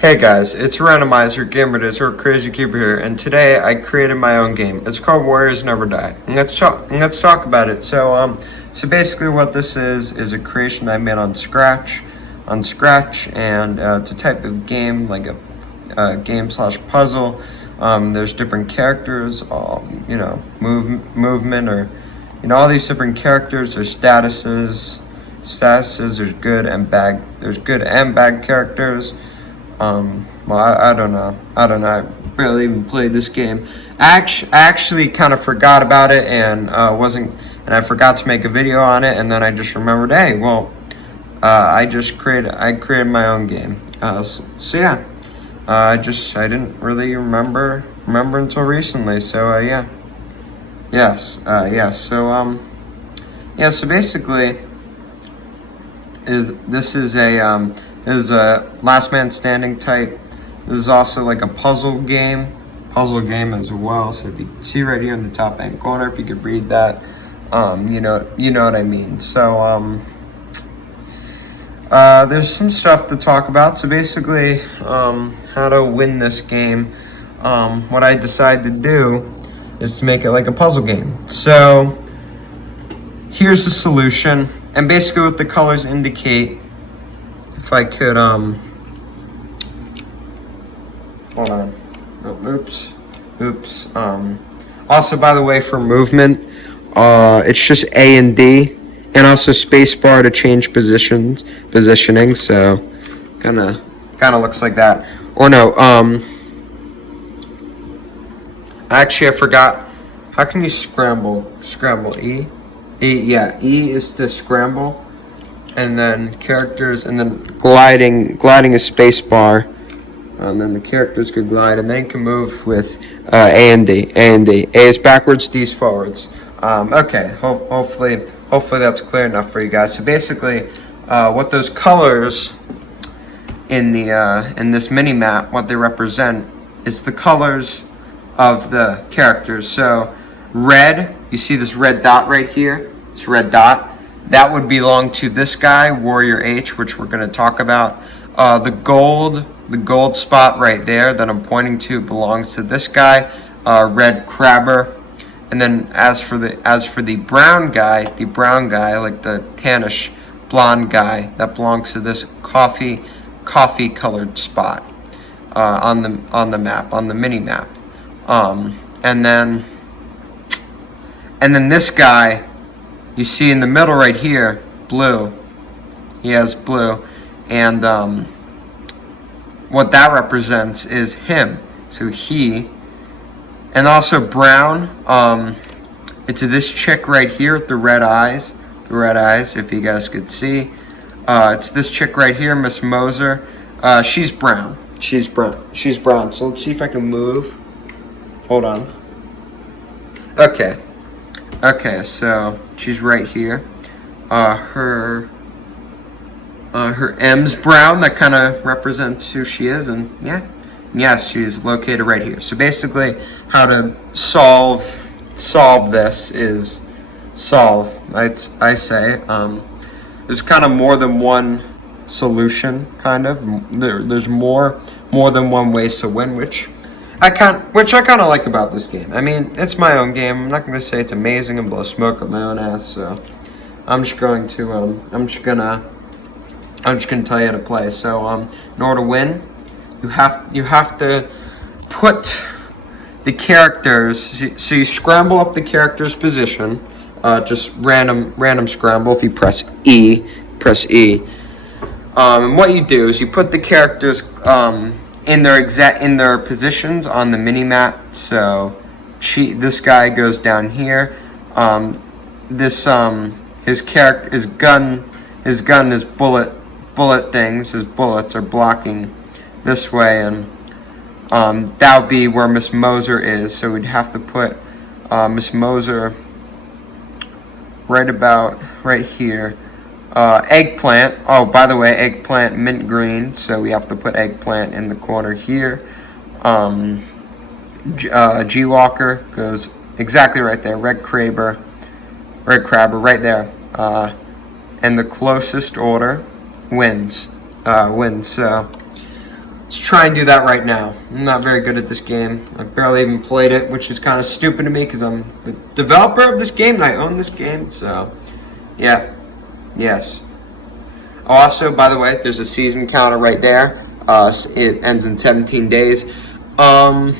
Hey guys, it's Randomizer, Gamer or Crazy Keeper here, and today I created my own game. It's called Warriors Never Die, and let's talk about it. So basically, what this is a creation that I made on Scratch, and it's a type of game like a game slash puzzle. There's different characters, movement, or all these different characters. There's statuses. There's good and bad. There's good and bad characters. Well, I don't know. I barely even played this game. I actually kind of forgot about it and I forgot to make a video on it. And then I just remembered, hey, well, I created my own game. So yeah, I didn't really remember until recently. So yeah, yes, yeah. So basically, this is a last man standing type. This is also like a puzzle game as well. So if you see right here in the top hand corner, if you could read that, you know what I mean. So there's some stuff to talk about. So basically, how to win this game. What I decided to do is to make it like a puzzle game. So here's the solution, and basically what the colors indicate. If I could, hold on. Oh, oops. Also, by the way, for movement, it's just A and D, and also spacebar to change positioning. So, kind of looks like that. Or no, actually, I forgot. How can you scramble? Scramble E? Yeah, E is to scramble. And then characters, and then gliding is space bar, and then the characters could glide, and they can move with A and D. A is backwards, D is forwards. Okay, hopefully that's clear enough for you guys. So basically, what those colors in this mini map, what they represent is the colors of the characters. So red, you see this red dot right here. It's red dot. That would belong to this guy, Warrior H, which we're going to talk about. The gold spot right there that I'm pointing to belongs to this guy, Red Crabber. And then as for the brown guy, like the tannish blonde guy, that belongs to this coffee colored spot on the map, on the mini map. And then this guy, you see in the middle right here, blue. He has blue. And what that represents is him. So he. And also brown, it's this chick right here with the red eyes. If you guys could see. It's this chick right here, Miss Moser. She's brown. She's brown. So let's see if I can move. Hold on. Okay, so she's right here. Her M's brown. That kind of represents who she is, and yes, she's located right here. So basically, how to solve this is I say there's kind of more than one solution. There's more than one ways to win, which I kind of like about this game. I mean, it's my own game. I'm not going to say it's amazing and blow smoke up my own ass. So I'm just going to tell you how to play. So in order to win, you have to put the characters. So you scramble up the character's position. Just random scramble. If you press E. And what you do is you put the characters in their positions on the mini map. So this guy goes down here. His bullet things, his bullets are blocking this way, and that would be where Miss Moser is. So we'd have to put Miss Moser right here. Eggplant. Oh, by the way, eggplant mint green. So we have to put eggplant in the corner here. G Walker goes exactly right there. Red Crabber right there. And the closest order wins. So let's try and do that right now. I'm not very good at this game. I barely even played it, which is kind of stupid to me because I'm the developer of this game and I own this game. So, yeah, yes. Also, by the way, there's a season counter right there. It ends in 17 days. I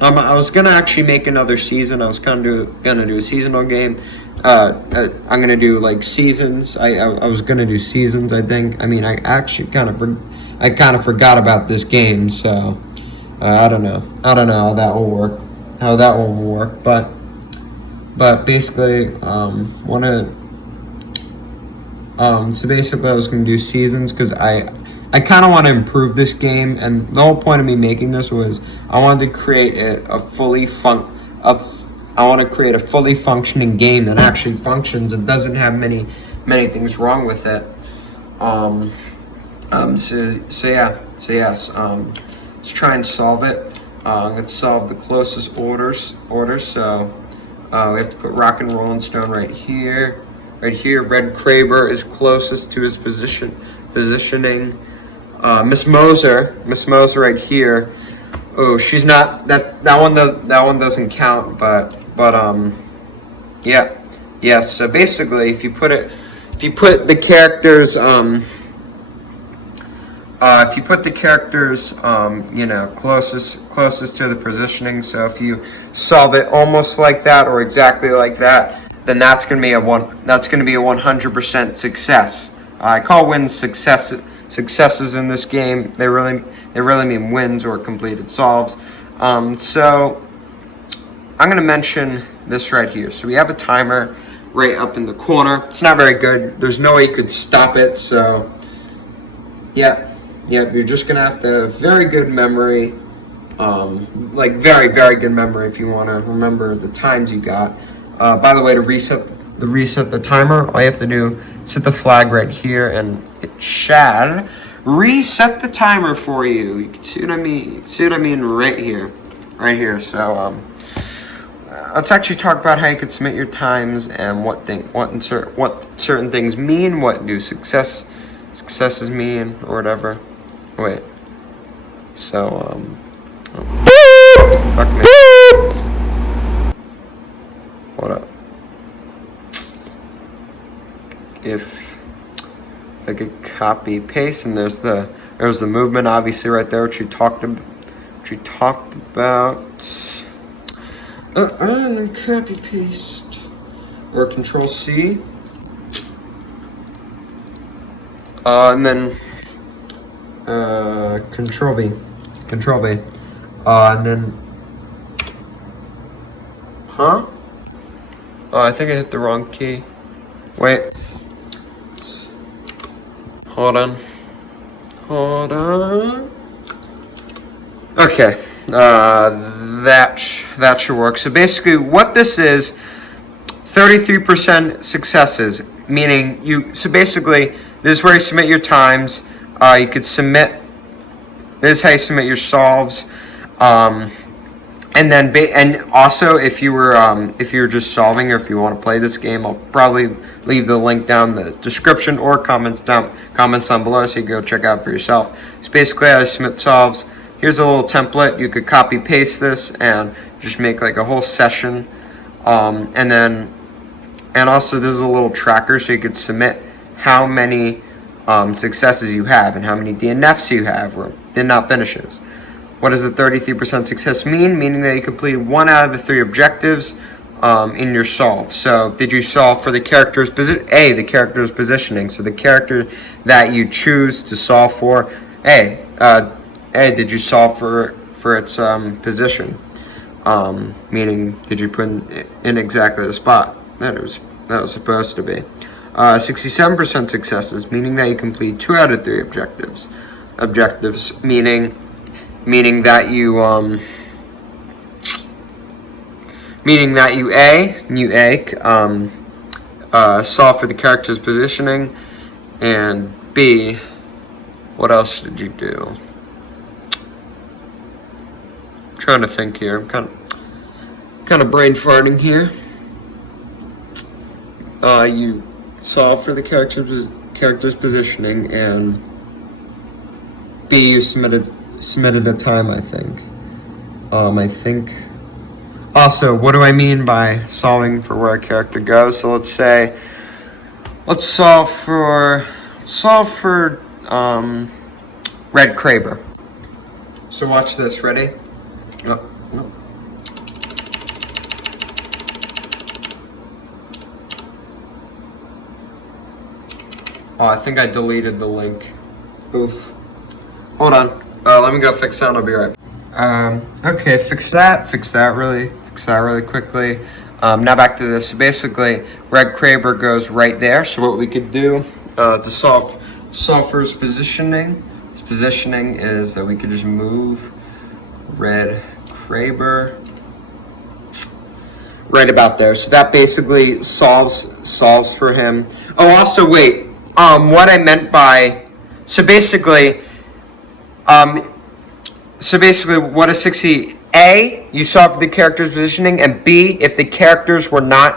was gonna actually make another season. I was kind of gonna do a seasonal game. I'm gonna do like seasons. I was gonna do seasons. I think. I mean, I actually kind of forgot about this game. So I don't know. I don't know how that will work. How that one will work. But basically, so basically, I was gonna do seasons because I kind of want to improve this game, and the whole point of me making this was I wanted to create I want to create a fully functioning game that actually functions and doesn't have many things wrong with it. So yes. Let's try and solve it. I'm gonna solve the closest order. So we have to put Rock and Rollin' Stone right here. Right here, Red Kraber is closest to his positioning. Miss Moser right here. Oh, she's not that one. That one doesn't count. But yeah, yes. So basically, if you put the characters, closest to the positioning. So if you solve it almost like that or exactly like that, then that's gonna be a 100% success. I call wins successes in this game. They really mean wins or completed solves. So I'm gonna mention this right here. So we have a timer right up in the corner. It's not very good. There's no way you could stop it. So yeah, you're just gonna have to have very good memory, like very good memory if you want to remember the times you got. By the way, to reset the timer, all you have to do is hit the flag right here, and it shall reset the timer for you. You can see what I mean. You can see what I mean right here. So let's actually talk about how you can submit your times and what certain things mean. What do successes mean or whatever. Wait. So fuck me. What up? If I could copy paste, and there's the movement obviously right there, which you talked about. Copy paste or Control C, and then Control V, and then Oh, I think I hit the wrong key. Wait. Hold on. Okay. That should work. So basically, what this is, 33% successes, meaning so basically, this is where you submit your times. You could submit. This is how you submit your solves. And then, and also, if you were just solving, or if you want to play this game, I'll probably leave the link down in the description or comments down below, so you can go check out for yourself. It's basically how to submit solves. Here's a little template. You could copy paste this and just make like a whole session, and also this is a little tracker, so you could submit how many successes you have and how many DNFs you have or did not finishes. What does the 33% success mean? Meaning that you completed 1 out of the 3 objectives in your solve. So, did you solve for the character's the character's positioning? So, the character that you choose to solve for. Did you solve for its position? Meaning, did you put in exactly the spot that it was supposed to be? 67% successes, meaning that you complete 2 out of 3 objectives. Meaning that you solve for the character's positioning, and B, what else did you do? I'm trying to think here. I'm kind of brain farting here. You solve for the character's positioning, and B, you submitted submitted a time, I think. I think. Also, what do I mean by solving for where a character goes? So let's say, let's solve for Red Kraber. So watch this. Ready? No. Oh, I think I deleted the link. Oof. Hold on. Let me go fix that and I'll be right back. Okay, fix that really quickly. Now back to this. So basically, Red Kraber goes right there. So what we could do to solve for his positioning is that we could just move Red Kraber right about there. So that basically solves for him. Oh, also wait. What I meant by basically, what is 60? A, you solve for the character's positioning, and B, if the characters were not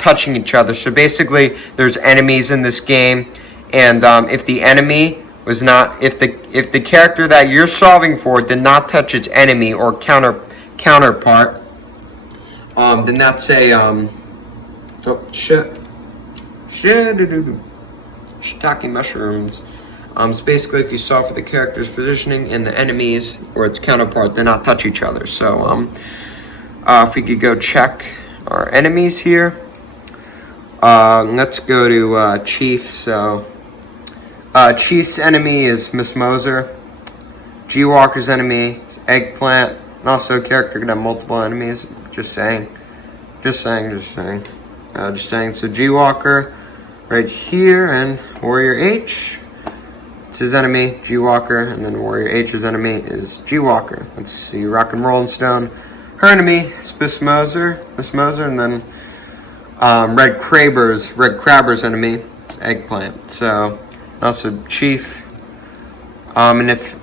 touching each other. So basically, there's enemies in this game, and if the enemy was not, if the character that you're solving for did not touch its enemy or counterpart, then that's a oh shit. Shiitake mushrooms. So basically, if you solve for the character's positioning and the enemies or its counterpart, they not touch each other. So if we could go check our enemies here, let's go to Chief. So Chief's enemy is Miss Moser. G Walker's enemy is Eggplant. And also, a character can have multiple enemies. Just saying. So G Walker right here, and Warrior H. It's his enemy, G Walker, and then Warrior H's enemy is G Walker. Let's see, Rock and Rollin' Stone. Her enemy is Miss Moser, and then Red Kraber's enemy is Eggplant. So also Chief. And if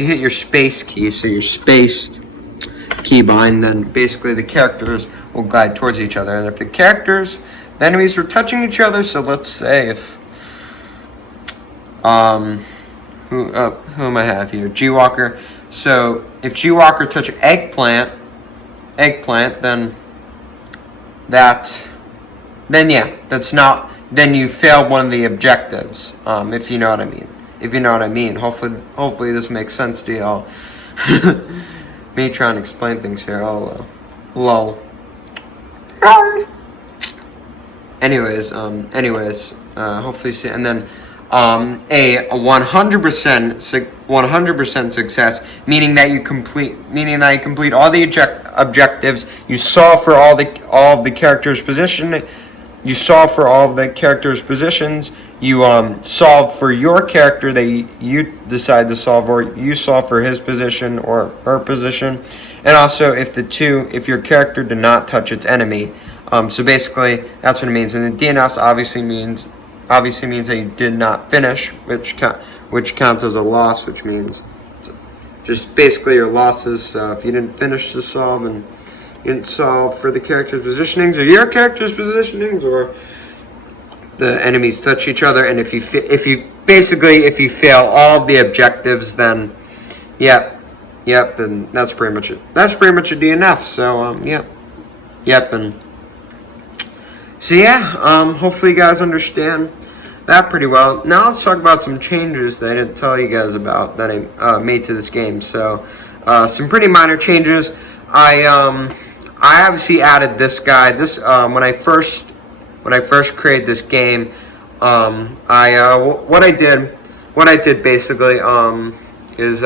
you hit your space key, so your space keybind, then basically the characters will glide towards each other. And if the enemies are touching each other, so let's say if who am I have here? G Walker. So if G Walker touch Eggplant, then you failed one of the objectives. If you know what I mean. Hopefully this makes sense to y'all. Me trying to explain things here. Oh, lol. Anyways, hopefully see, and then a 100% success, meaning that you complete all the objectives. You solve for all of the characters' position. You solve for all of the characters' positions. You solve for your character that you decide to solve, or you solve for his position or her position. And also, if your character did not touch its enemy. So basically, that's what it means. And the DNFs obviously means that you did not finish, which counts as a loss, which means just basically your losses. So if you didn't finish the solve and you didn't solve for the character's positionings or your character's positionings, or the enemies touch each other, and if you fail all of the objectives, then then that's pretty much it. That's pretty much a DNF. So and so hopefully you guys understand that pretty well. Now let's talk about some changes that I didn't tell you guys about that I made to this game. So some pretty minor changes. I obviously added this guy. When I first created this game, what I did basically is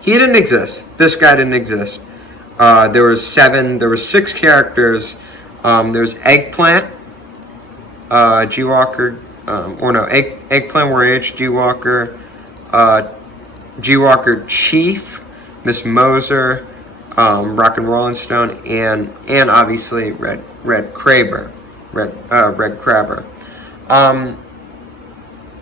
he didn't exist. This guy didn't exist. There were 6 characters. There's Eggplant, G Walker, Eggplant, Warrior H, G Walker, Chief, Miss Moser, Rock and Rollin' Stone, and obviously Red Kraber.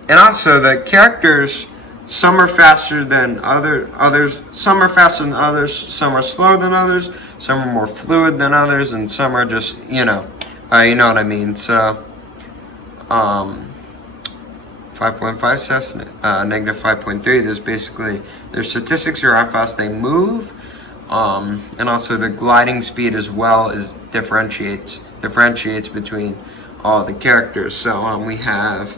And also the characters. Some are faster than others. Some are faster than others. Some are slower than others. Some are more fluid than others, and some are just you know what I mean. So 5.5 negative 5.3. There's basically, their statistics are how fast they move, and also the gliding speed as well is differentiates between all the characters. So we have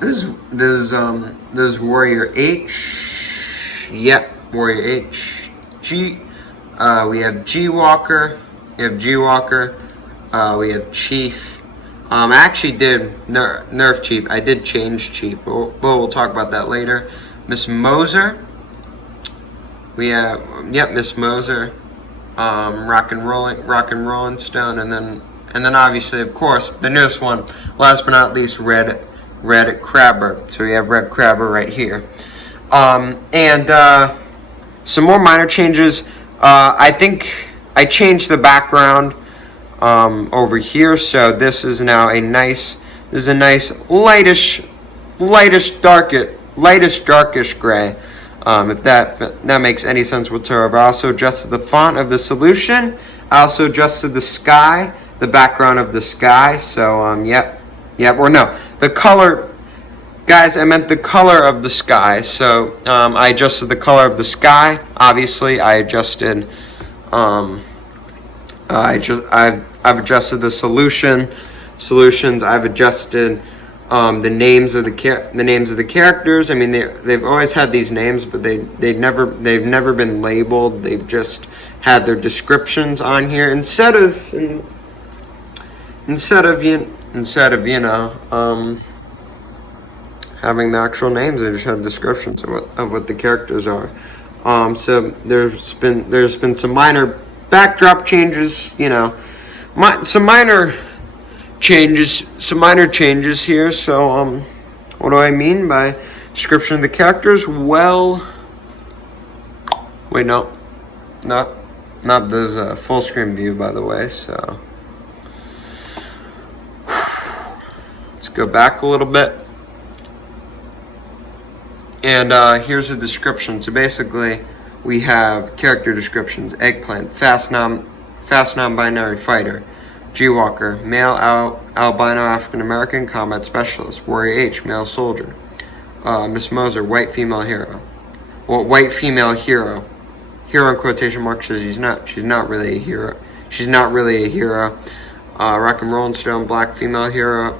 there's Warrior H. Yep, Warrior H. G. We have G Walker. We have G Walker. We have Chief. I actually did nerf Chief. I did change Chief, but we'll talk about that later. Miss Moser. We have Miss Moser. Rock and Rolling Stone, and then obviously, of course, the newest one. Last but not least, Red Crabber. So we have Red Crabber right here. And some more minor changes. I think I changed the background over here, so this is now a nice lightish darkish gray. If that makes any sense whatsoever. I also adjusted the font of the solution. I also adjusted the background of the sky. So or no, the color, guys. I meant the color of the sky. So I adjusted the color of the sky. Obviously, I adjusted. I've adjusted the solutions. I've adjusted the names of the characters. I mean, they've always had these names, but they've never been labeled. They've just had their descriptions on here instead of having the actual names. They just had descriptions of what the characters are. So there's been some minor backdrop changes, some minor changes here. So what do I mean by description of the characters? Well, wait, no, not there's a full screen view, by the way. So let's go back a little bit, and here's the description. So basically, we have character descriptions: Eggplant, fast non-binary fighter. G Walker, male albino African American combat specialist. Warrior H, male soldier. Miss Moser, white female hero. Well, white female hero. Hero in quotation marks says she's not really a hero. She's not really a hero. Rock and Rolling Stone, black female hero.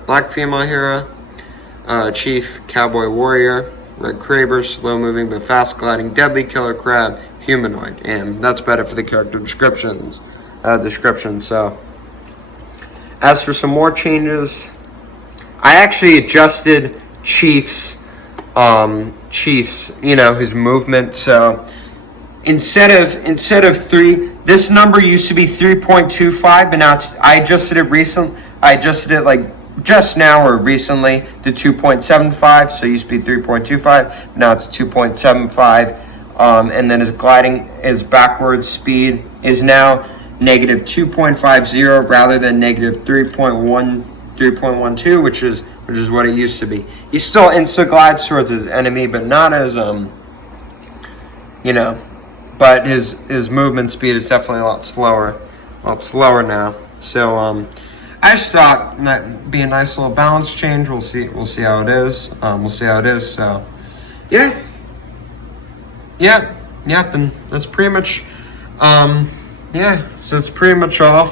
Chief, cowboy warrior. Red Crabber, slow moving but fast gliding, deadly killer crab, humanoid. And that's better for the character descriptions. So as for some more changes, I actually adjusted Chief's his movement. So instead of 3, this number used to be 3.25, but now I adjusted it like just now or recently to 2.75. So it used to be 3.25, now it's 2.75. And then his backwards speed is now negative 2.50 rather than negative 3.12, which is what it used to be. He still insta glides towards his enemy, but not as but his movement speed is definitely a lot slower now. So I just thought that'd be a nice little balance change. We'll see how it is. So and that's pretty much so it's pretty much a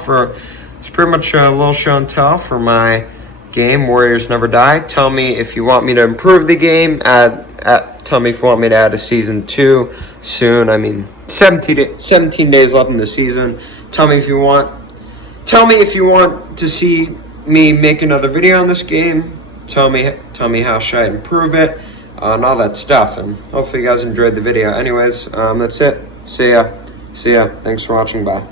little show and tell for my game, Warriors Never Die. Tell me if you want me to improve the game. Tell me if you want me to add a season 2 soon. I mean, 17 days left in the season. Tell me if you want to see me make another video on this game. Tell me how should I improve it, and all that stuff. And hopefully you guys enjoyed the video. Anyways, that's it. See ya. Thanks for watching. Bye.